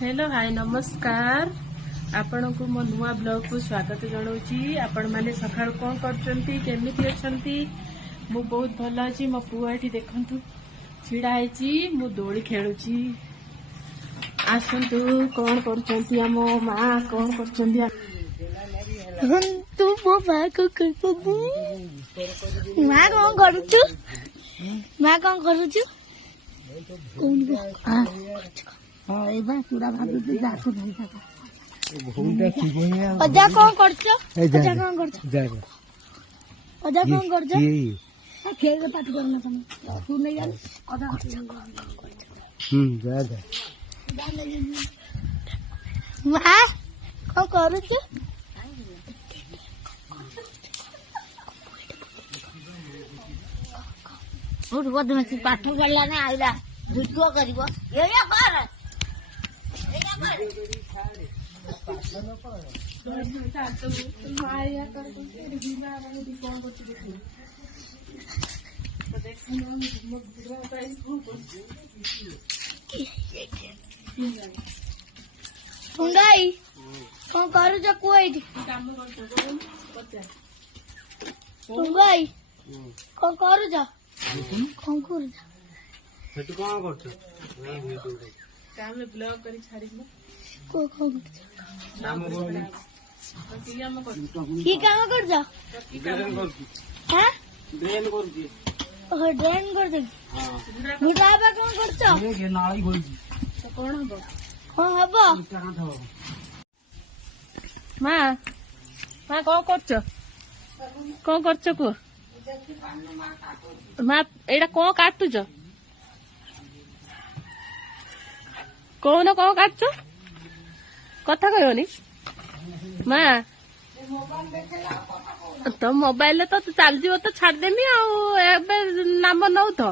Hello hi नमस्कार आपण को मो नुआ ब्लॉग को स्वागत जनाऊँगी। आपण माने सकाळ कौन करचंती केमिति अछंती मु बहुत भल अछि। मो पुआ एठी देखंतु छिड़ा हैची मु दोली खेलुची। आसंतु कौन करचंती हमो मां कौन करचंती तू मो मां को करचंती मां कौन करूछु मां कौन करूछु हां ए बा पूरा भाभी तू जाको नहीं सका अजा कौन करछो अजा कौन करछो अजा कौन करछो खेल के पाठ करना तुम तू नहीं जान अजा जा जा मां कौन करूछु उठ गोद में पाठ पढ़ला ने आइला झुटको करिवो ये कर सुंगाई कौन करू जो कोई सुंगाई कौन करू जो कौन करू जो हेतु कौन करछ काम ब्लॉग करी छाड़िबो को कौन काम करबी की काम कर जा ड्रेन करछी हैं ड्रेन करछी ओ ड्रेन कर दे हां मुटाबा कौन करछ ये के नाली होई तो कौन हबो हां हबो कहां थो मां मां कौन करछ को मां एडा कौन काटुछ कौन कौन काटुछ कथा कहनी मां तो मोबाइल तो चल जीव तो छाड़देमी आबे नाम नौ तो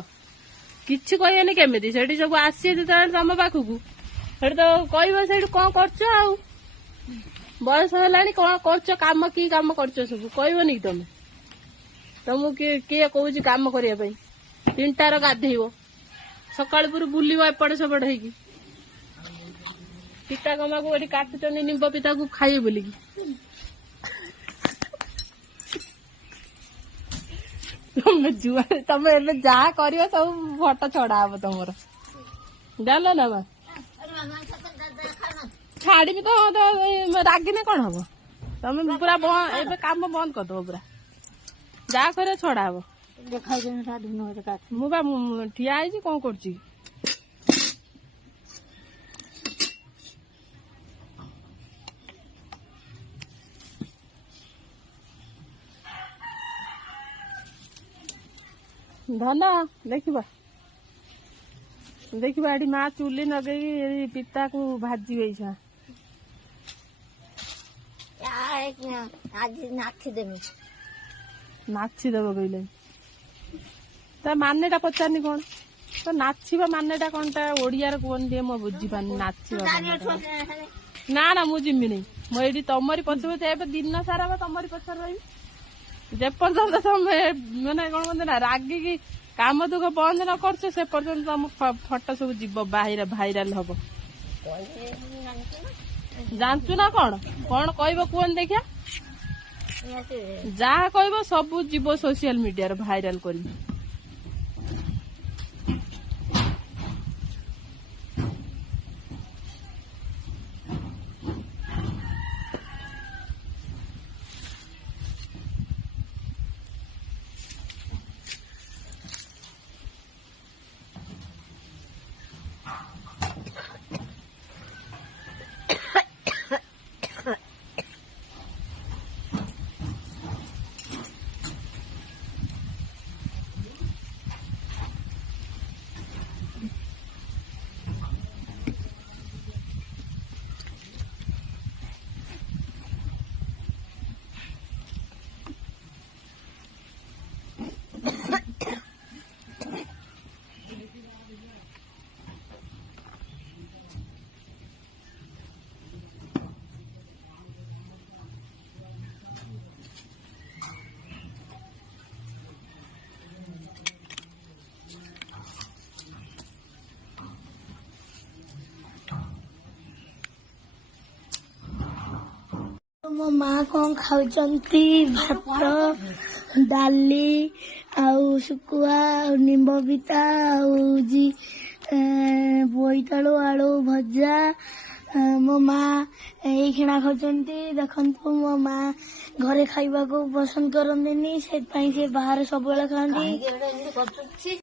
किछि कहनी केमिति सेठी सब आसी तम पाखकू से तो कह से कौन करछ बयस है कौन करछ काम कि काम करछ सब कहबनी तुम तुमको किए कौच काम करने 3टार गाधेब सकाल पूर्व बुलव एपटे सेपटे होगी टीका गमा को काटुचंदी निम्ब पिता को खाइए बोलिकी तुम ए जहा कर सब फोटो छड़ा हम तुम जान ना मां छाड़ी तो रागिने कौन हम तुम पूरा ए काम बंद करदब पूरा जा कर छड़ा हम देखा मु ठिया कौन कर धन देखा देखा ये माँ चुली नगे पिता को भाजी गई आज नाची देमी नाची देव कहले ता मानेटा पचारनी कौन तो नाचवा मानेटा कौन ता ओडिया कौन दिए मो बुझी पानी नाचवा ना ना मु जिमी नहीं मुझे तमरी पछे पछे दिन सारा तमरी पछर रही जेपर्यंत तुम मैंने कौन कहते ना रागिकी काम दुख बंद न कर से पर्यंत तुम फोटो सब जीव भाइराल हम जानचु ना कौन कौन कह कौन देखा जहा कह सब जीव सोशल मीडिया भाइराल कर ମୋ ମା କଣ ଖାଉଛନ୍ତି? ଭାତ, ଡାଲି ଆଉ ଶୁଖୁଆ ଆଉ ନିମ୍ବ ପିତା ଆଉ ବୋଇତାଳୁ ଆଳୁ ଭଜା। ମୋ ମା ଏଇ ଖିଣା ଖାଉଛନ୍ତି। ଦେଖନ୍ତୁ ମୋ ମା ଘରେ ଖାଇବାକୁ ପସନ୍ଦ କରନ୍ତିନି, ସେଥିପାଇଁ ସେ ବାହାରେ ସବୁବେଳେ ଖାଆନ୍ତି।